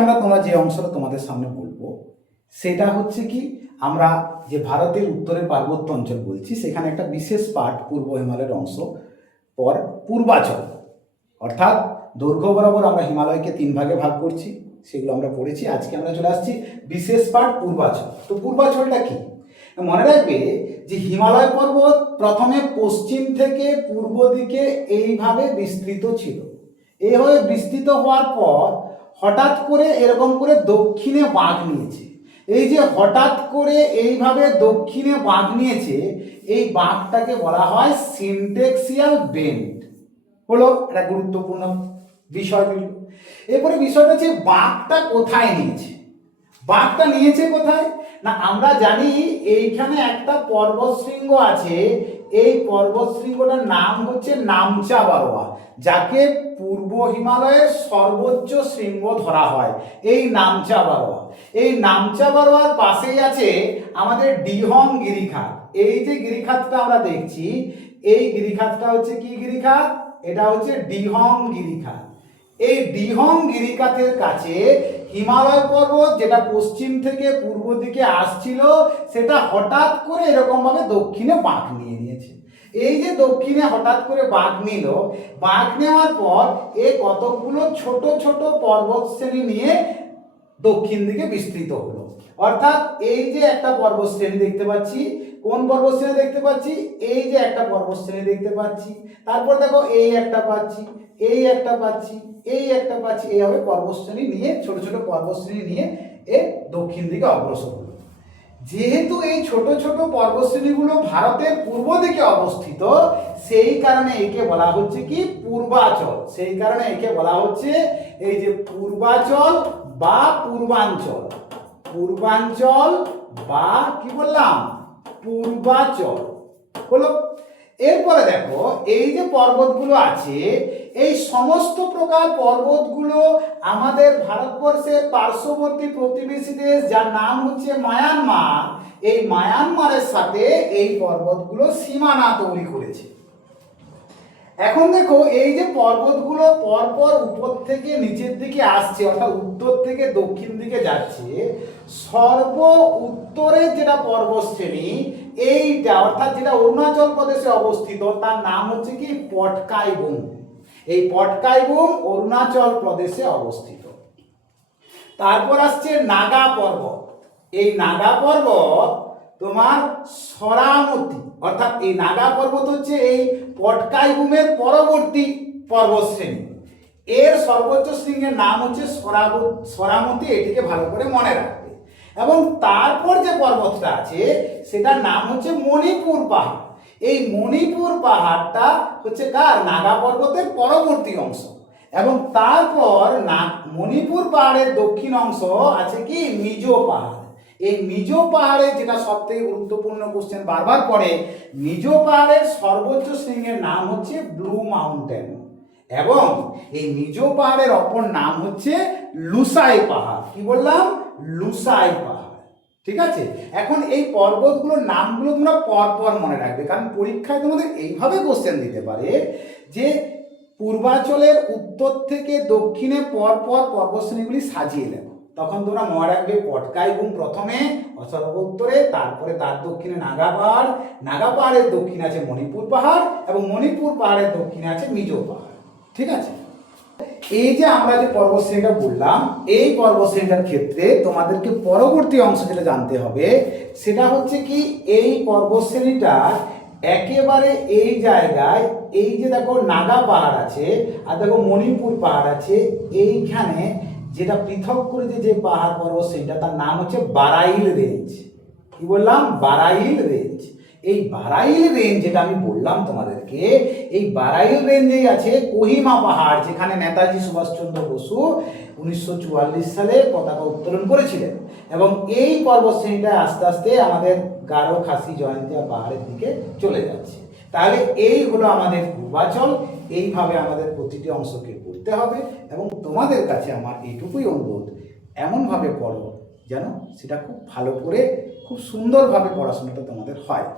আমরা তোমরা যে অংশটা তোমাদের সামনে বলবো সেটা হচ্ছে কি, আমরা যে ভারতের উত্তরের পার্বত্য অঞ্চল বলছি সেখানে একটা বিশেষ পার্ট পূর্ব হিমালয়ের অংশ পর পূর্বাচল, অর্থাৎ দৈর্ঘ্য বরাবর আমরা হিমালয়কে 3 ভাগে ভাগ করছি, সেগুলো আমরা পড়েছি। আজকে আমরা চলে আসছি বিশেষ পার্ট পূর্বাচল। তো পূর্বাচলটা কি মনে রাখবে যে হিমালয় পর্বত প্রথমে পশ্চিম থেকে পূর্ব দিকে এইভাবে বিস্তৃত ছিল। এইভাবে বিস্তৃত হওয়ার পর হঠাৎ করে এরকম করে দক্ষিণে বাঁক নিয়েছে। এই যে হঠাৎ করে এইভাবে দক্ষিণে বাঁক নিয়েছে, এই বাঁকটাকে বলা হয় সিনটেক্সিয়াল বেন্ড। হলো একটা গুরুত্বপূর্ণ বিষয়। এরপরে বিষয়টা হচ্ছে বাঁকটা কোথায় নিয়েছে। বাঁকটা নিয়েছে কোথায় না, আমরা জানি এইখানে একটা পর্বতশৃঙ্গ আছে। এই পর্বতশৃঙ্গটার নাম হচ্ছে নামচা বারোয়া, যাকে পূর্ব হিমালয়ের সর্বোচ্চ শৃঙ্গ ধরা হয়। এই নামচা বারোয়া, এই নামচা বারোয়ার পাশেই আছে আমাদের ডিহং গিরিখাত। এই যে গিরিখাতটা আমরা দেখছি, এই গিরিখাতটা হচ্ছে কি গিরিখাত? এটা হচ্ছে ডিহং গিরিখাত। এই ডিহং গিরিখাতের কাছে হিমালয় পর্বত, যেটা পশ্চিম থেকে পূর্ব দিকে আসছিল, সেটা হঠাৎ করে এরকম ভাবে দক্ষিণে বাঁক নিয়ে নিয়েছে। এই যে দক্ষিণে হঠাৎ করে বাঁক নিল, বাঁক নেওয়ার পর এ কতগুলো ছোট ছোট পর্বত শ্রেণী নিয়ে দক্ষিণ দিকে বিস্তৃত হলো। অর্থাৎ এই যে একটা পর্বত শ্রেণী দেখতে পাচ্ছি, কোন পর্বত শ্রেণী দেখতে পাচ্ছি? এই যে একটা পর্বত শ্রেণী দেখতে পাচ্ছি। তারপর দেখো এই একটা পাচ্ছি, এই একটা পাচ্ছি, এই একটা পাচ্ছি। এইভাবে পর্বত শ্রেণী নিয়ে, ছোট ছোট পর্বত শ্রেণী নিয়ে এ দক্ষিণ দিকে অগ্রসর হলো। যেহেতু এই ছোট ছোট পর্বতশ্রেণীগুলো ভারতের পূর্ব দিকে অবস্থিত, সেই কারণে একে বলা হচ্ছে কি পূর্বাচল। সেই কারণে একে বলা হচ্ছে এই যে পূর্বাচল বা পূর্বাঞ্চল। পূর্বাঞ্চল বা কি বললাম? পূর্বাচল হলো। এরপরে দেখো এই যে পর্বতগুলো আছে, এই সমস্ত প্রকার পর্বতগুলো আমাদের ভারতবর্ষের পার্শ্ববর্তী প্রতিবেশী দেশ, যার নাম হচ্ছে মায়ানমার, এই মায়ানমারের সাথে এই পর্বতগুলো সীমানা তৈরি করেছে। এখন দেখো এই যে পর্বতগুলো পরপর উপর থেকে নিচের দিকে আসছে, অর্থাৎ উত্তর থেকে দক্ষিণ দিকে যাচ্ছে, সর্ব উত্তরের যেটা পর্বত শ্রেণী এইটা, অর্থাৎ যেটা অরুণাচল প্রদেশে অবস্থিত, তার নাম হচ্ছে কি পটকাইবুং। এই পটকাইবুং অরুণাচল প্রদেশে অবস্থিত। তারপর আসছে নাগা পর্বত। এই নাগা পর্বত তোমার সরামতি, অর্থাৎ এই নাগা পর্বত হচ্ছে এই পটকাইবুমের পরবর্তী পর্বত শ্রেণী। এর সর্বোচ্চ শৃঙ্গের নাম হচ্ছে সরামতি। এটিকে ভালো করে মনে রাখবে। এবং তারপর যে পর্বতটা আছে সেটার নাম হচ্ছে মণিপুর পাহাড়। এই মণিপুর পাহাড়টা হচ্ছে কার? নাগা পর্বতের পরবর্তী অংশ। এবং তারপর মণিপুর পাহাড়ের দক্ষিণ অংশ আছে কি মিজো পাহাড়। এই মিজো পাহাড়ে, যেটা সব থেকে গুরুত্বপূর্ণ কোশ্চেন বারবার পড়ে, মিজো পাহাড়ের সর্বোচ্চ শৃঙ্গের নাম হচ্ছে ব্লু মাউন্টেন। এবং এই মিজো পাহাড়ের অপর নাম হচ্ছে লুসাই পাহাড়। কি বললাম? লুসাই পাহাড়। ঠিক আছে। এখন এই পর্বতগুলোর নামগুলো তোমরা পরপর মনে রাখবে, কারণ পরীক্ষায় তোমাদের এইভাবে কোশ্চেন দিতে পারে যে পূর্বাচলের উত্তর থেকে দক্ষিণে পরপর পর্বতশ্রেণীগুলি সাজিয়ে দেব। তখন তোমরা মনে রাখবে পটকাইবুং প্রথমে উত্তরে, তারপরে তার দক্ষিণে নাগা পাহাড়, নাগা পাহাড়ের দক্ষিণে আছে মণিপুর পাহাড়, এবং মণিপুর পাহাড়ের দক্ষিণে আছে মিজো পাহাড়। ঠিক আছে। এই যে আমরা যে পর্বতশ্রেণীটা বললাম, এই পর্বতশ্রেণীটার ক্ষেত্রে তোমাদেরকে পরবর্তী অংশ যেটা জানতে হবে সেটা হচ্ছে কি, এই পর্বতশ্রেণীটা একেবারে এই জায়গায়, এই যে দেখো নাগা পাহাড় আছে আর দেখো মণিপুর পাহাড় আছে, এইখানে যেটা পৃথক করে যে পাহাড় পর্বত শ্রেণীটা, তার নাম হচ্ছে বারাইল রেঞ্জ। কি বললাম? বারাইল রেঞ্জ। এই বারাইল রেঞ্জ যেটা আমি বললাম তোমাদেরকে, এই বারাইল রেঞ্জেই আছে কোহিমা পাহাড়, যেখানে নেতাজি সুভাষচন্দ্র বসু 1944 সালে পতাকা উত্তোলন করেছিলেন। এবং এই পর্বত শ্রেণীটা আস্তে আস্তে আমাদের গারো, খাসি, জয়ন্তিয়া পাহাড়ের দিকে চলে যাচ্ছে। তাহলে এই হলো আমাদের পূর্বাচল। এইভাবে আমাদের প্রতিটি অংশকে পড়তে হবে। এবং তোমাদের কাছে আমার এইটুকুই অনুরোধ, এমনভাবে পড়ো যেন সেটা খুব ভালো করে, খুব সুন্দরভাবে পড়াশোনাটা তোমাদের হয়।